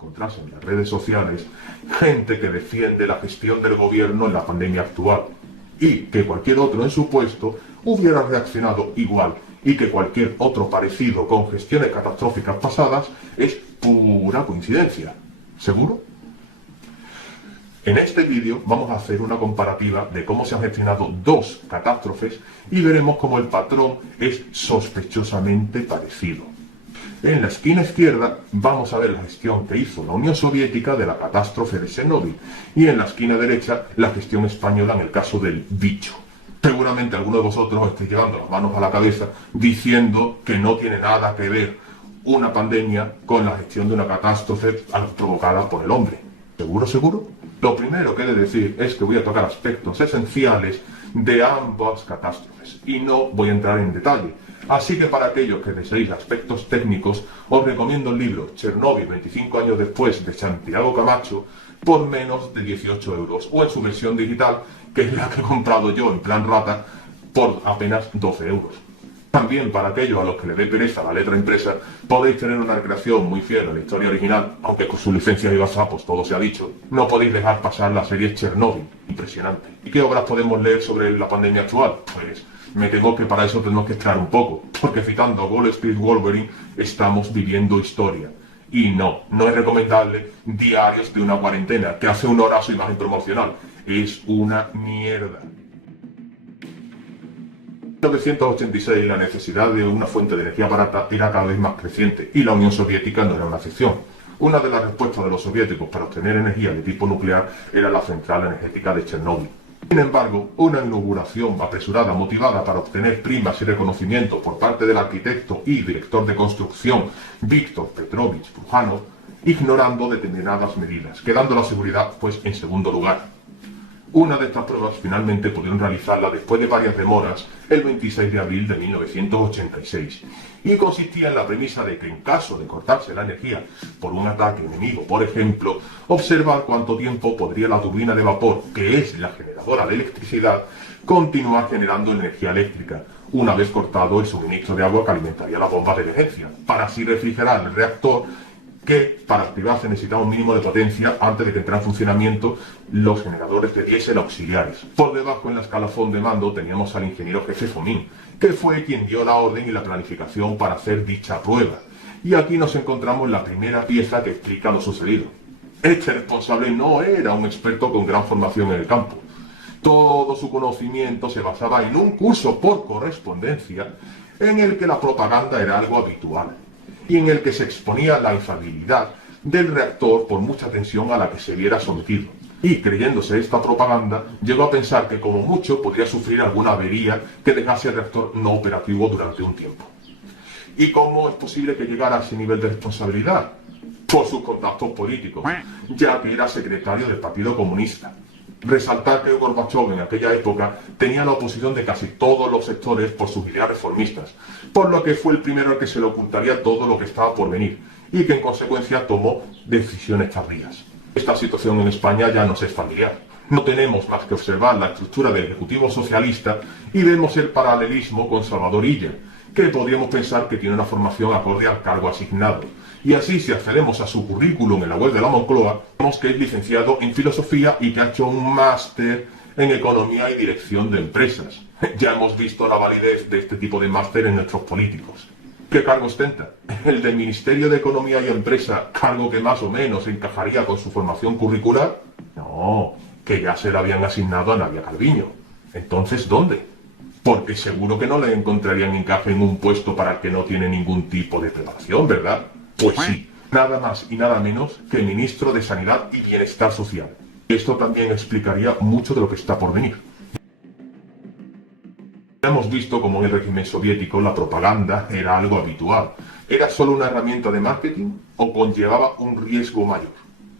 encontrarse en las redes sociales gente que defiende la gestión del gobierno en la pandemia actual y que cualquier otro en su puesto hubiera reaccionado igual y que cualquier otro parecido con gestiones catastróficas pasadas es pura coincidencia. ¿Seguro? En este vídeo vamos a hacer una comparativa de cómo se han gestionado dos catástrofes y veremos cómo el patrón es sospechosamente parecido. En la esquina izquierda vamos a ver la gestión que hizo la Unión Soviética de la catástrofe de Chernóbil y en la esquina derecha la gestión española en el caso del bicho. Seguramente alguno de vosotros os esté llevando las manos a la cabeza diciendo que no tiene nada que ver una pandemia con la gestión de una catástrofe provocada por el hombre. ¿Seguro, seguro? Lo primero que he de decir es que voy a tocar aspectos esenciales de ambas catástrofes y no voy a entrar en detalle. Así que para aquellos que deseéis aspectos técnicos, os recomiendo el libro Chernóbil 25 años después de Santiago Camacho por menos de 18 euros o en su versión digital, que es la que he comprado yo en plan rata, por apenas 12 euros. También para aquellos a los que le dé pereza la letra impresa, podéis tener una recreación muy fiel a la historia original, aunque con sus licencias y basapos todo se ha dicho. No podéis dejar pasar la serie Chernóbil, impresionante. ¿Y qué obras podemos leer sobre la pandemia actual? Pues me temo que para eso tenemos que extraer un poco, porque citando a Wall Street Wolverine, estamos viviendo historia. Y no es recomendable Diarios de una cuarentena, que hace honor a su imagen promocional. Es una mierda. En 1986 la necesidad de una fuente de energía barata era cada vez más creciente y la Unión Soviética no era una excepción. Una de las respuestas de los soviéticos para obtener energía de tipo nuclear era la central energética de Chernóbil. Sin embargo, una inauguración apresurada motivada para obtener primas y reconocimiento por parte del arquitecto y director de construcción Víctor Petrovich Brujánov, ignorando determinadas medidas, quedando la seguridad pues en segundo lugar. Una de estas pruebas finalmente pudieron realizarla después de varias demoras el 26 de abril de 1986 y consistía en la premisa de que en caso de cortarse la energía por un ataque enemigo, por ejemplo, observar cuánto tiempo podría la turbina de vapor, que es la generadora de electricidad, continuar generando energía eléctrica, una vez cortado el suministro de agua que alimentaría la bomba de emergencia, para así refrigerar el reactor que para activarse necesitaba un mínimo de potencia antes de que entraran en funcionamiento los generadores de diésel auxiliares. Por debajo en la escalafón de mando teníamos al ingeniero jefe Fomin, que fue quien dio la orden y la planificación para hacer dicha prueba. Y aquí nos encontramos la primera pieza que explica lo sucedido. Este responsable no era un experto con gran formación en el campo. Todo su conocimiento se basaba en un curso por correspondencia en el que la propaganda era algo habitual y en el que se exponía la infalibilidad del reactor por mucha tensión a la que se viera sometido. Y creyéndose esta propaganda, llegó a pensar que como mucho podría sufrir alguna avería que dejase el reactor no operativo durante un tiempo. ¿Y cómo es posible que llegara a ese nivel de responsabilidad? Por sus contactos políticos, ya que era secretario del Partido Comunista. Resaltar que Gorbachov en aquella época tenía la oposición de casi todos los sectores por sus ideas reformistas, por lo que fue el primero al que se le ocultaría todo lo que estaba por venir y que en consecuencia tomó decisiones tardías. Esta situación en España ya nos es familiar. No tenemos más que observar la estructura del Ejecutivo socialista y vemos el paralelismo con Salvador Illa, que podríamos pensar que tiene una formación acorde al cargo asignado. Y así, si accedemos a su currículum en la web de la Moncloa, vemos que es licenciado en Filosofía y que ha hecho un máster en Economía y Dirección de Empresas. Ya hemos visto la validez de este tipo de máster en nuestros políticos. ¿Qué cargo ostenta? ¿El del Ministerio de Economía y Empresa, cargo que más o menos encajaría con su formación curricular? No, que ya se le habían asignado a Nadia Calviño. Entonces, ¿dónde? Porque seguro que no le encontrarían encaje en un puesto para el que no tiene ningún tipo de preparación, ¿verdad? Pues sí, nada más y nada menos que ministro de Sanidad y Bienestar Social. Esto también explicaría mucho de lo que está por venir. Hemos visto cómo en el régimen soviético la propaganda era algo habitual. ¿Era solo una herramienta de marketing o conllevaba un riesgo mayor?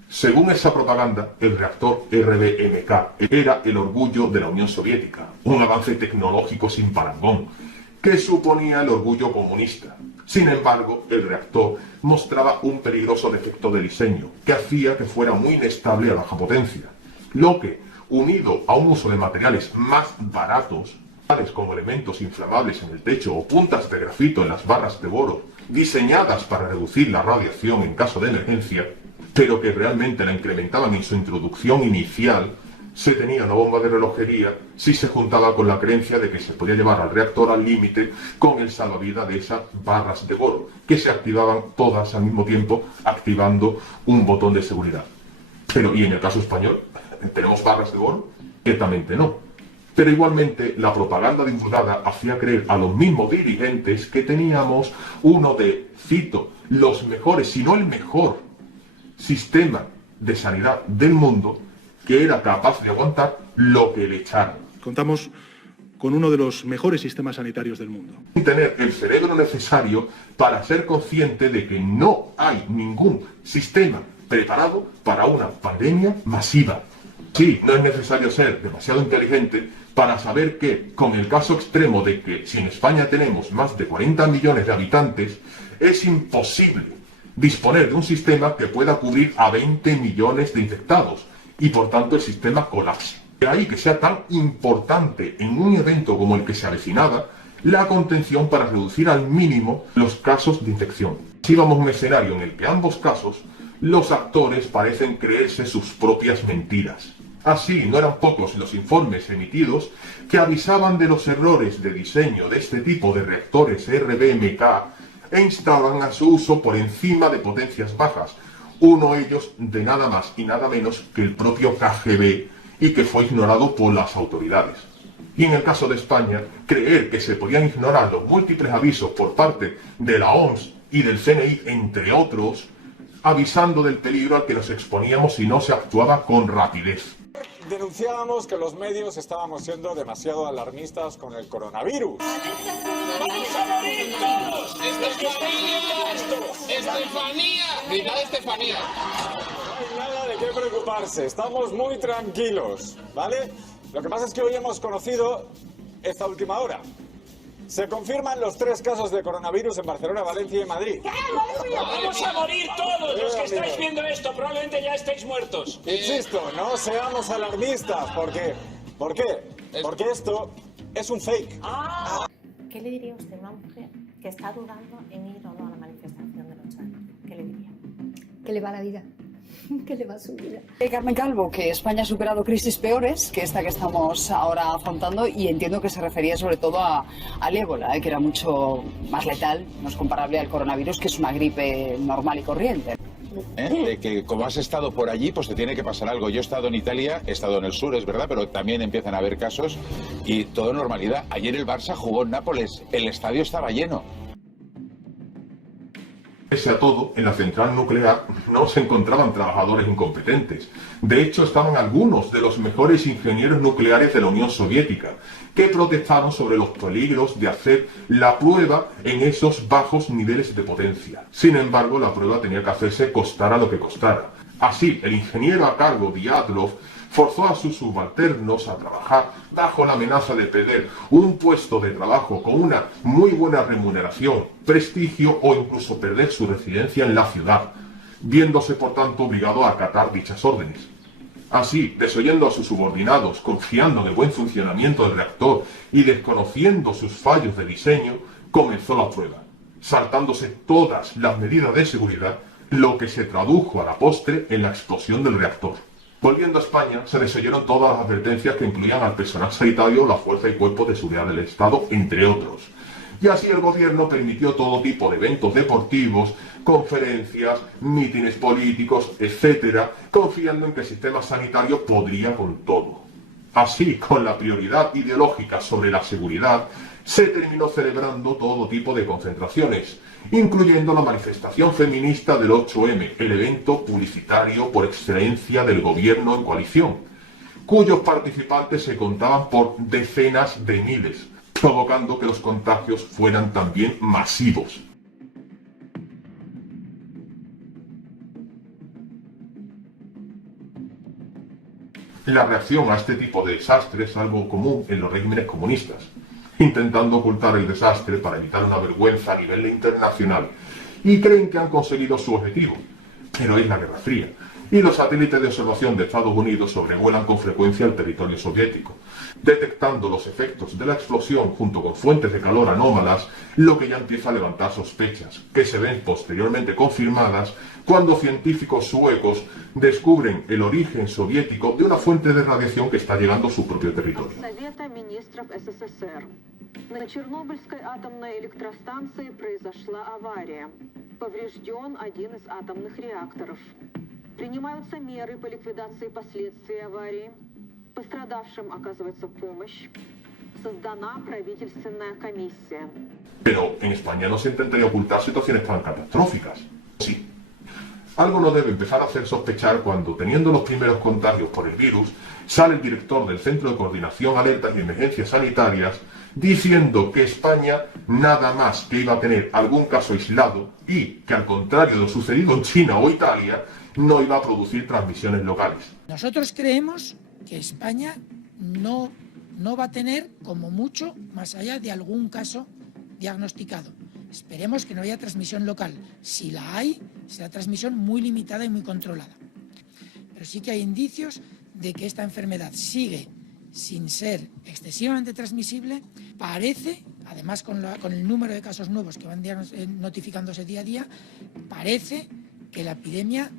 Según esa propaganda, el reactor RBMK era el orgullo de la Unión Soviética, un avance tecnológico sin parangón, que suponía el orgullo comunista. Sin embargo, el reactor mostraba un peligroso defecto de diseño, que hacía que fuera muy inestable a baja potencia, lo que, unido a un uso de materiales más baratos, tales como elementos inflamables en el techo o puntas de grafito en las barras de boro, diseñadas para reducir la radiación en caso de emergencia, pero que realmente la incrementaban en su introducción inicial, se tenía una bomba de relojería si se juntaba con la creencia de que se podía llevar al reactor al límite con el salvavidas de esas barras de Bohr, que se activaban todas al mismo tiempo, activando un botón de seguridad. Pero, ¿y en el caso español? ¿Tenemos barras de Bohr? Ciertamente no. Pero igualmente la propaganda divulgada hacía creer a los mismos dirigentes que teníamos uno de, cito, los mejores, si no el mejor sistema de sanidad del mundo, que era capaz de aguantar lo que le echaran. Contamos con uno de los mejores sistemas sanitarios del mundo. Y tener el cerebro necesario para ser consciente de que no hay ningún sistema preparado para una pandemia masiva. Sí, no es necesario ser demasiado inteligente para saber que, con el caso extremo de que si en España tenemos más de 40 millones de habitantes, es imposible disponer de un sistema que pueda cubrir a 20 millones de infectados y por tanto el sistema colapsa. De ahí que sea tan importante en un evento como el que se avecinaba la contención para reducir al mínimo los casos de infección. Si vamos a un escenario en el que ambos casos los actores parecen creerse sus propias mentiras. Así, no eran pocos los informes emitidos que avisaban de los errores de diseño de este tipo de reactores RBMK e instaban a su uso por encima de potencias bajas, uno de ellos de nada más y nada menos que el propio KGB, y que fue ignorado por las autoridades. Y en el caso de España, creer que se podían ignorar los múltiples avisos por parte de la OMS y del CNI, entre otros, avisando del peligro al que nos exponíamos si no se actuaba con rapidez. Denunciábamos que los medios estábamos siendo demasiado alarmistas con el coronavirus. ¡Vamos a morir todos! ¡Estefanía! ¡Gritad Estefanía! No hay nada de qué preocuparse, estamos muy tranquilos, ¿vale? Lo que pasa es que hoy hemos conocido esta última hora. Se confirman los 3 casos de coronavirus en Barcelona, Valencia y Madrid. ¡Vamos a morir todos los que estáis viendo esto! Probablemente ya estáis muertos. Insisto, no seamos alarmistas, porque... ¿Por qué? Porque esto es un fake. ¿Qué le diría usted a una mujer que está dudando en ir o no a la manifestación del 8M? ¿Qué le diría? Que le va la vida, que le va su vida. Carmen Calvo, que España ha superado crisis peores que esta que estamos ahora afrontando, y entiendo que se refería sobre todo al ébola, que era mucho más letal, no es comparable al coronavirus, que es una gripe normal y corriente. De que como has estado por allí, pues te tiene que pasar algo. Yo he estado en Italia, he estado en el sur, es verdad, pero también empiezan a haber casos y todo normalidad. Ayer el Barça jugó en Nápoles, el estadio estaba lleno. Pese a todo, en la central nuclear no se encontraban trabajadores incompetentes. De hecho, estaban algunos de los mejores ingenieros nucleares de la Unión Soviética, que protestaron sobre los peligros de hacer la prueba en esos bajos niveles de potencia. Sin embargo, la prueba tenía que hacerse costara lo que costara. Así, el ingeniero a cargo, Diatlov, forzó a sus subalternos a trabajar bajo la amenaza de perder un puesto de trabajo con una muy buena remuneración, prestigio o incluso perder su residencia en la ciudad, viéndose por tanto obligado a acatar dichas órdenes. Así, desoyendo a sus subordinados, confiando en el buen funcionamiento del reactor y desconociendo sus fallos de diseño, comenzó la prueba, saltándose todas las medidas de seguridad, lo que se tradujo a la postre en la explosión del reactor. Volviendo a España, se desoyeron todas las advertencias que incluían al personal sanitario, la fuerza y cuerpos de seguridad del Estado, entre otros. Y así el gobierno permitió todo tipo de eventos deportivos, conferencias, mítines políticos, etc., confiando en que el sistema sanitario podría con todo. Así, con la prioridad ideológica sobre la seguridad, se terminó celebrando todo tipo de concentraciones, incluyendo la manifestación feminista del 8M, el evento publicitario por excelencia del gobierno en coalición, cuyos participantes se contaban por decenas de miles, provocando que los contagios fueran también masivos. La reacción a este tipo de desastres es algo común en los regímenes comunistas, intentando ocultar el desastre para evitar una vergüenza a nivel internacional, y creen que han conseguido su objetivo, pero es la Guerra Fría, y los satélites de observación de Estados Unidos sobrevuelan con frecuencia el territorio soviético, detectando los efectos de la explosión junto con fuentes de calor anómalas, lo que ya empieza a levantar sospechas, que se ven posteriormente confirmadas cuando científicos suecos descubren el origen soviético de una fuente de radiación que está llegando a su propio territorio. На Чернобыльской атомной электростанции произошла авария. Поврежден один из атомных реакторов. Принимаются меры по ликвидации последствий аварии. Пострадавшим оказывается помощь. Создана правительственная комиссия. Pero en España no se intentaría ocultar situaciones tan catastróficas. Sí. Algo nos debe empezar a hacer sospechar cuando, teniendo los primeros contagios por el virus, sale el director del Centro de Coordinación, Alertas y Emergencias Sanitarias diciendo que España nada más que iba a tener algún caso aislado y que, al contrario de lo sucedido en China o Italia, no iba a producir transmisiones locales. Nosotros creemos que España no va a tener, como mucho, más allá de algún caso diagnosticado. Esperemos que no haya transmisión local. Si la hay, será transmisión muy limitada y muy controlada. Pero sí que hay indicios de que esta enfermedad sigue sin ser excesivamente transmisible. Parece, además con el número de casos nuevos que van notificándose día a día, parece que la epidemia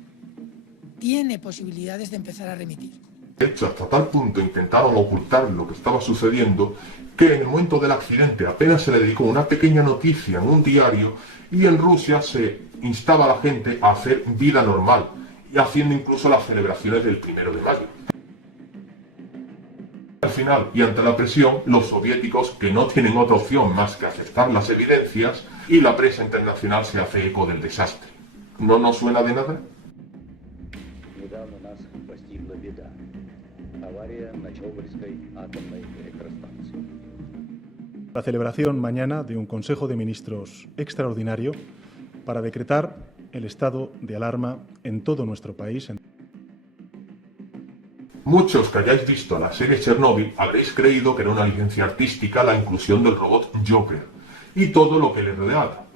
tiene posibilidades de empezar a remitir. De hecho, hasta tal punto intentaron ocultar lo que estaba sucediendo que en el momento del accidente apenas se le dedicó una pequeña noticia en un diario y en Rusia se instaba a la gente a hacer vida normal y haciendo incluso las celebraciones del 1 de mayo. Al final, y ante la presión, los soviéticos, que no tienen otra opción más que aceptar las evidencias, y la prensa internacional se hace eco del desastre. ¿No nos suena de nada? La celebración mañana de un Consejo de Ministros extraordinario para decretar el estado de alarma en todo nuestro país. Muchos que hayáis visto la serie Chernobyl habréis creído que era una licencia artística la inclusión del robot Joker y todo lo que le rodeaba.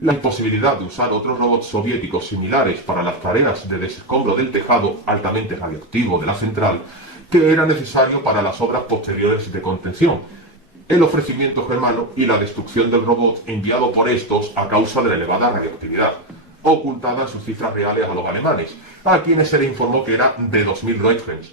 La imposibilidad de usar otros robots soviéticos similares para las tareas de desescombro del tejado altamente radioactivo de la central que era necesario para las obras posteriores de contención, el ofrecimiento germano y la destrucción del robot enviado por estos a causa de la elevada radioactividad, ocultada en sus cifras reales a los alemanes, a quienes se le informó que era de 2.000 Roentgens,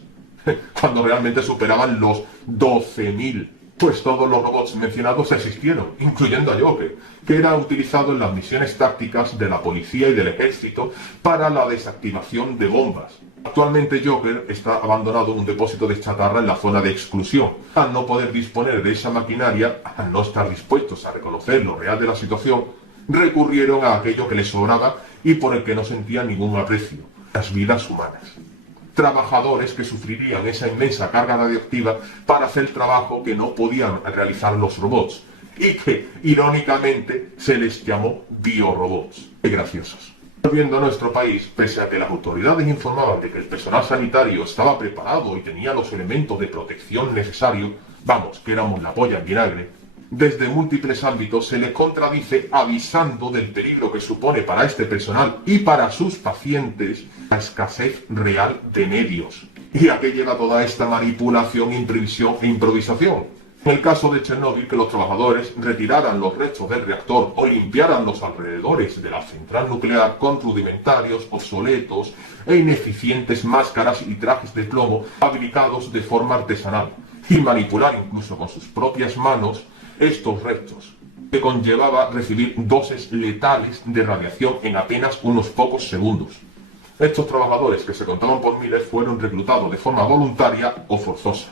cuando realmente superaban los 12.000. Pues todos los robots mencionados existieron, incluyendo a Joker, que era utilizado en las misiones tácticas de la policía y del ejército para la desactivación de bombas. Actualmente Joker está abandonado en un depósito de chatarra en la zona de exclusión. Al no poder disponer de esa maquinaria, al no estar dispuestos a reconocer lo real de la situación, recurrieron a aquello que les sobraba y por el que no sentían ningún aprecio: las vidas humanas. Trabajadores que sufrirían esa inmensa carga radioactiva para hacer el trabajo que no podían realizar los robots y que, irónicamente, se les llamó biorobots. ¡Qué graciosos! Volviendo a nuestro país, pese a que las autoridades informaban de que el personal sanitario estaba preparado y tenía los elementos de protección necesarios, vamos, que éramos la polla en vinagre, desde múltiples ámbitos se les contradice avisando del peligro que supone para este personal y para sus pacientes la escasez real de medios. ¿Y a qué lleva toda esta manipulación, imprevisión e improvisación? En el caso de Chernobyl, que los trabajadores retiraran los restos del reactor o limpiaran los alrededores de la central nuclear con rudimentarios, obsoletos e ineficientes máscaras y trajes de plomo fabricados de forma artesanal, y manipular incluso con sus propias manos estos restos, que conllevaba recibir dosis letales de radiación en apenas unos pocos segundos. Estos trabajadores, que se contaban por miles, fueron reclutados de forma voluntaria o forzosa,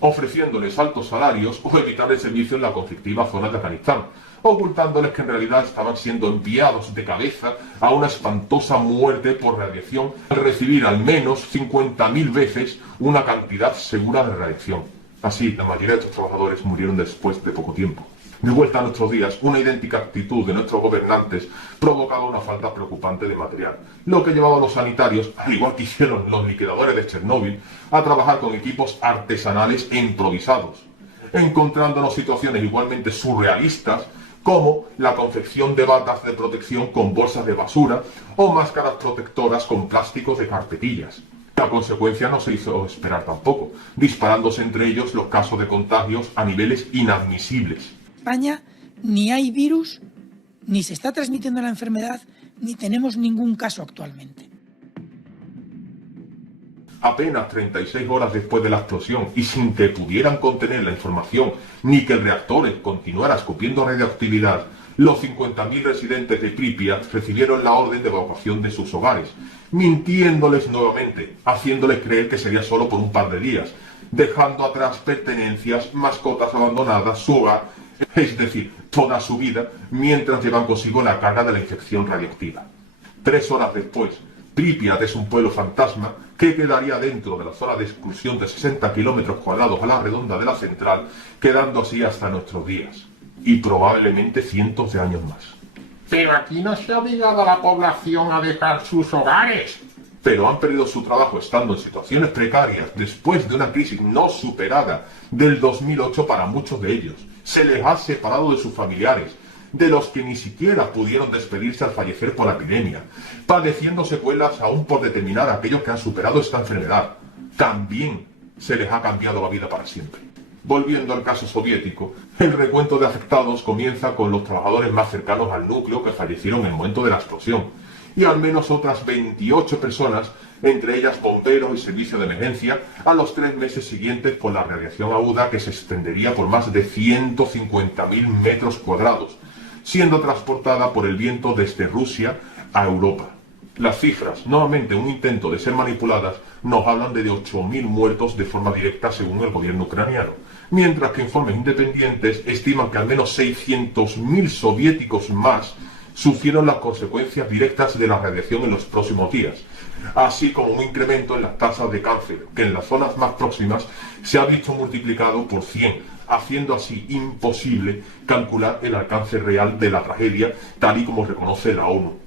ofreciéndoles altos salarios o evitar el servicio en la conflictiva zona de Afganistán, ocultándoles que en realidad estaban siendo enviados de cabeza a una espantosa muerte por radiación al recibir al menos 50.000 veces una cantidad segura de radiación. Así, la mayoría de estos trabajadores murieron después de poco tiempo. De vuelta a nuestros días, una idéntica actitud de nuestros gobernantes provocaba una falta preocupante de material, lo que llevaba a los sanitarios, al igual que hicieron los liquidadores de Chernóbil, a trabajar con equipos artesanales e improvisados, encontrándonos situaciones igualmente surrealistas, como la confección de batas de protección con bolsas de basura o máscaras protectoras con plásticos de carpetillas. La consecuencia no se hizo esperar tampoco, disparándose entre ellos los casos de contagios a niveles inadmisibles. En España ni hay virus, ni se está transmitiendo la enfermedad, ni tenemos ningún caso actualmente. Apenas 36 horas después de la explosión y sin que pudieran contener la información ni que el reactor continuara escupiendo radioactividad, los 50.000 residentes de Pripyat recibieron la orden de evacuación de sus hogares, mintiéndoles nuevamente, haciéndoles creer que sería solo por un par de días, dejando atrás pertenencias, mascotas abandonadas, su hogar, es decir, toda su vida, mientras llevan consigo la carga de la infección radiactiva. 3 horas después, Pripyat es un pueblo fantasma que quedaría dentro de la zona de exclusión de 60 kilómetros cuadrados a la redonda de la central, quedando así hasta nuestros días, y probablemente cientos de años más. Pero aquí no se ha obligado a la población a dejar sus hogares. Pero han perdido su trabajo estando en situaciones precarias después de una crisis no superada del 2008 para muchos de ellos. Se les ha separado de sus familiares, de los que ni siquiera pudieron despedirse al fallecer por la epidemia, padeciendo secuelas aún por determinar a aquellos que han superado esta enfermedad. También se les ha cambiado la vida para siempre. Volviendo al caso soviético, el recuento de afectados comienza con los trabajadores más cercanos al núcleo que fallecieron en el momento de la explosión, y al menos otras 28 personas, entre ellas bomberos y servicio de emergencia, a los 3 meses siguientes por la radiación aguda que se extendería por más de 150.000 metros cuadrados, siendo transportada por el viento desde Rusia a Europa. Las cifras, nuevamente un intento de ser manipuladas, nos hablan de 8.000 muertos de forma directa según el gobierno ucraniano, mientras que informes independientes estiman que al menos 600.000 soviéticos más sufrieron las consecuencias directas de la radiación en los próximos días, así como un incremento en las tasas de cáncer, que en las zonas más próximas se ha visto multiplicado por 100, haciendo así imposible calcular el alcance real de la tragedia, tal y como reconoce la ONU.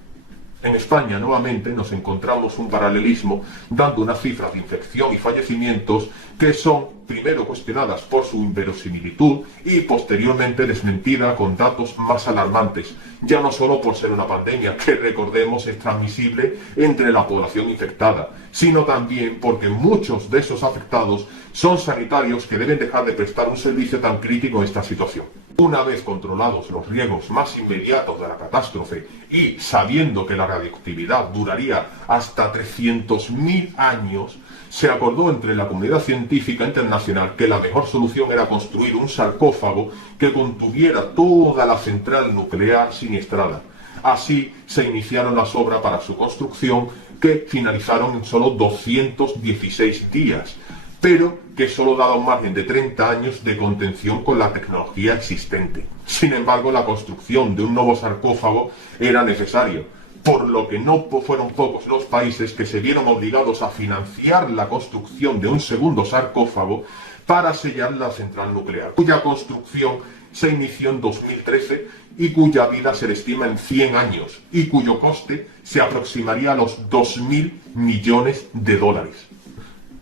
En España, nuevamente, nos encontramos un paralelismo, dando unas cifras de infección y fallecimientos que son primero cuestionadas por su inverosimilitud y posteriormente desmentidas con datos más alarmantes, ya no solo por ser una pandemia que, recordemos, es transmisible entre la población infectada, sino también porque muchos de esos afectados son sanitarios que deben dejar de prestar un servicio tan crítico en esta situación. Una vez controlados los riesgos más inmediatos de la catástrofe y sabiendo que la radioactividad duraría hasta 300.000 años, se acordó entre la comunidad científica internacional que la mejor solución era construir un sarcófago que contuviera toda la central nuclear siniestrada. Así se iniciaron las obras para su construcción, que finalizaron en solo 216 días, pero que solo daba un margen de 30 años de contención con la tecnología existente. Sin embargo, la construcción de un nuevo sarcófago era necesario, por lo que no fueron pocos los países que se vieron obligados a financiar la construcción de un segundo sarcófago para sellar la central nuclear, cuya construcción se inició en 2013 y cuya vida se le estima en 100 años y cuyo coste se aproximaría a los 2.000 millones de dólares.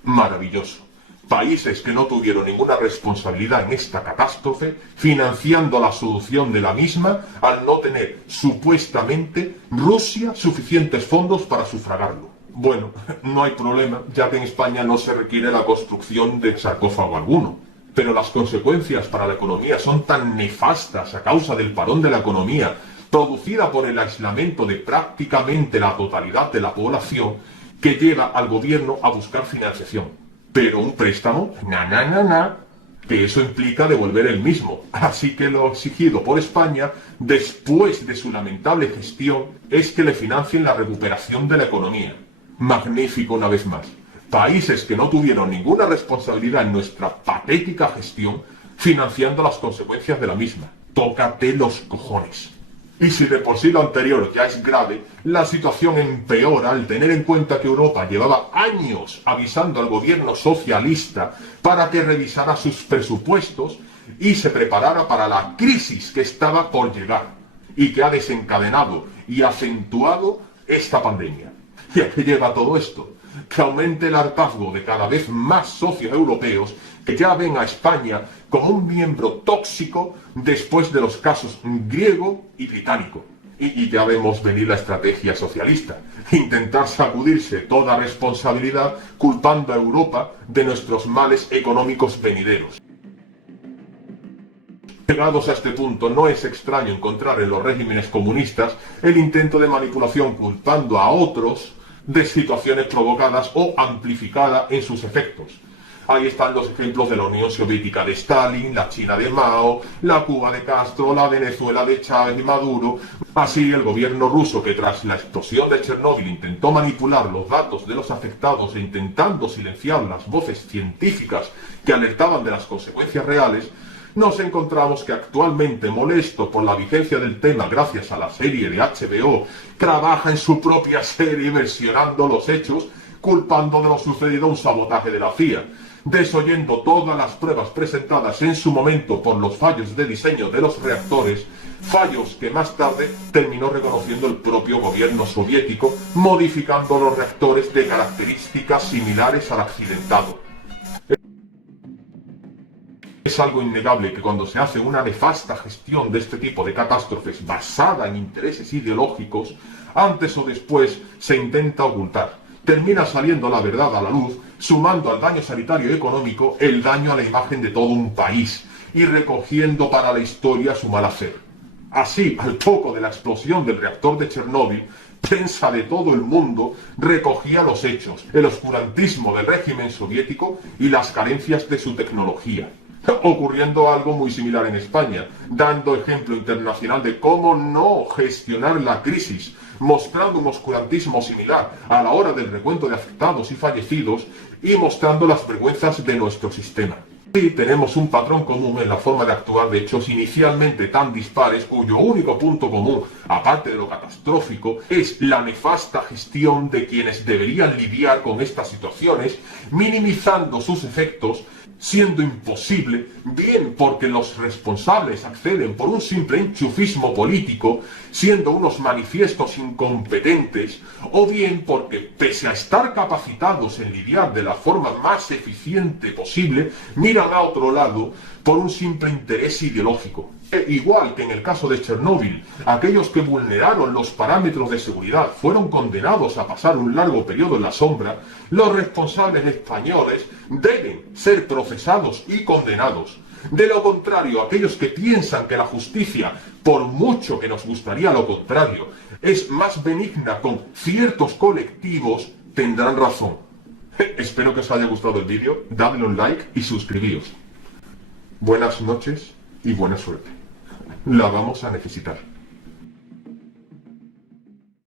Maravilloso. Países que no tuvieron ninguna responsabilidad en esta catástrofe, financiando la solución de la misma al no tener, supuestamente, Rusia suficientes fondos para sufragarlo. Bueno, no hay problema, ya que en España no se requiere la construcción de sarcófago alguno. Pero las consecuencias para la economía son tan nefastas a causa del parón de la economía, producida por el aislamiento de prácticamente la totalidad de la población, que lleva al gobierno a buscar financiación. Pero un préstamo, que eso implica devolver el mismo. Así que lo exigido por España, después de su lamentable gestión, es que le financien la recuperación de la economía. Magnífico una vez más. Países que no tuvieron ninguna responsabilidad en nuestra patética gestión, financiando las consecuencias de la misma. Tócate los cojones. Y si de por sí lo anterior ya es grave, la situación empeora al tener en cuenta que Europa llevaba años avisando al gobierno socialista para que revisara sus presupuestos y se preparara para la crisis que estaba por llegar y que ha desencadenado y acentuado esta pandemia. ¿Y a qué lleva todo esto? Que aumente el hartazgo de cada vez más socios europeos que ya ven a España como un miembro tóxico después de los casos griego y británico. Y ya vemos venir la estrategia socialista, intentar sacudirse toda responsabilidad culpando a Europa de nuestros males económicos venideros. Llegados a este punto, no es extraño encontrar en los regímenes comunistas el intento de manipulación culpando a otros de situaciones provocadas o amplificadas en sus efectos. Ahí están los ejemplos de la Unión Soviética de Stalin, la China de Mao, la Cuba de Castro, la Venezuela de Chávez y Maduro. Así, el gobierno ruso, que tras la explosión de Chernóbil intentó manipular los datos de los afectados e intentando silenciar las voces científicas que alertaban de las consecuencias reales, nos encontramos que actualmente, molesto por la vigencia del tema gracias a la serie de HBO, trabaja en su propia serie versionando los hechos, culpando de lo sucedido un sabotaje de la CIA, desoyendo todas las pruebas presentadas en su momento por los fallos de diseño de los reactores, fallos que más tarde terminó reconociendo el propio gobierno soviético, modificando los reactores de características similares al accidentado. Es algo innegable que cuando se hace una nefasta gestión de este tipo de catástrofes basada en intereses ideológicos, antes o después se intenta ocultar. Termina saliendo la verdad a la luz, sumando al daño sanitario y económico el daño a la imagen de todo un país y recogiendo para la historia su mal hacer. Así, al poco de la explosión del reactor de Chernóbil, prensa de todo el mundo recogía los hechos, el oscurantismo del régimen soviético y las carencias de su tecnología. Ocurriendo algo muy similar en España, dando ejemplo internacional de cómo no gestionar la crisis, mostrando un oscurantismo similar a la hora del recuento de afectados y fallecidos y mostrando las vergüenzas de nuestro sistema. Sí, tenemos un patrón común en la forma de actuar de hechos inicialmente tan dispares, cuyo único punto común, aparte de lo catastrófico, es la nefasta gestión de quienes deberían lidiar con estas situaciones, minimizando sus efectos, siendo imposible, bien porque los responsables acceden por un simple enchufismo político, siendo unos manifiestos incompetentes, o bien porque, pese a estar capacitados en lidiar de la forma más eficiente posible, miran a otro lado por un simple interés ideológico. Igual que en el caso de Chernóbil, aquellos que vulneraron los parámetros de seguridad fueron condenados a pasar un largo periodo en la sombra, los responsables españoles deben ser procesados y condenados. De lo contrario, aquellos que piensan que la justicia, por mucho que nos gustaría lo contrario, es más benigna con ciertos colectivos, tendrán razón. Espero que os haya gustado el vídeo, dadle un like y suscribíos. Buenas noches y buena suerte. La vamos a necesitar.